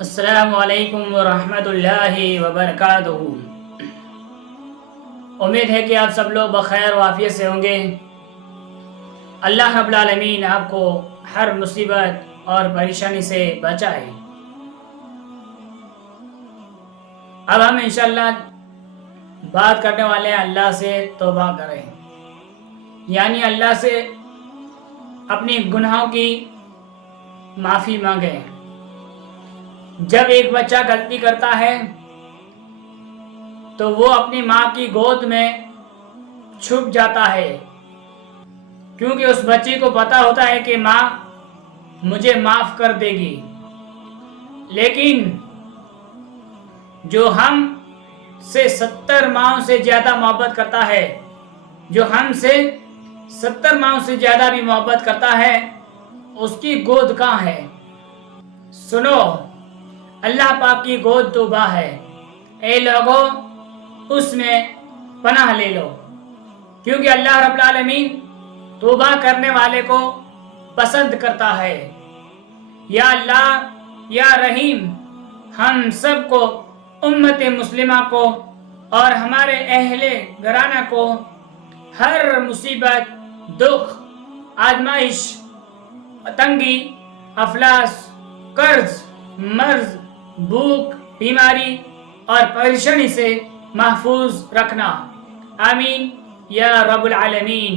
السلام علیکم ورحمۃ اللہ وبرکاتہ۔ امید ہے کہ آپ سب لوگ بخیر و عافیت سے ہوں گے۔ اللہ رب العالمین آپ کو ہر مصیبت اور پریشانی سے بچائے۔ اب ہم انشاءاللہ بات کرنے والے ہیں اللہ سے توبہ کریں، یعنی اللہ سے اپنی گناہوں کی معافی مانگیں۔ جب ایک بچہ غلطی کرتا ہے تو وہ اپنی ماں کی گود میں چھپ جاتا ہے، کیونکہ اس بچے کو پتا ہوتا ہے کہ ماں مجھے معاف کر دے گی۔ لیکن جو ہم سے 70 ماؤں سے زیادہ محبت کرتا ہے، جو ہم سے 70 ماؤں سے زیادہ بھی محبت کرتا ہے، اس کی گود کہاں ہے؟ سنو، اللہ پاک کی گود توبہ ہے۔ اے لوگو، اس میں پناہ لے لو، کیونکہ اللہ رب العالمین توبہ کرنے والے کو پسند کرتا ہے۔ یا اللہ، یا رحیم، ہم سب کو، امت مسلمہ کو اور ہمارے اہل گھرانہ کو ہر مصیبت، دکھ، آزمائش، تنگی، افلاس، قرض، مرض، بھوک، بیماری اور پریشانی سے محفوظ رکھنا۔ آمین یا رب العالمین۔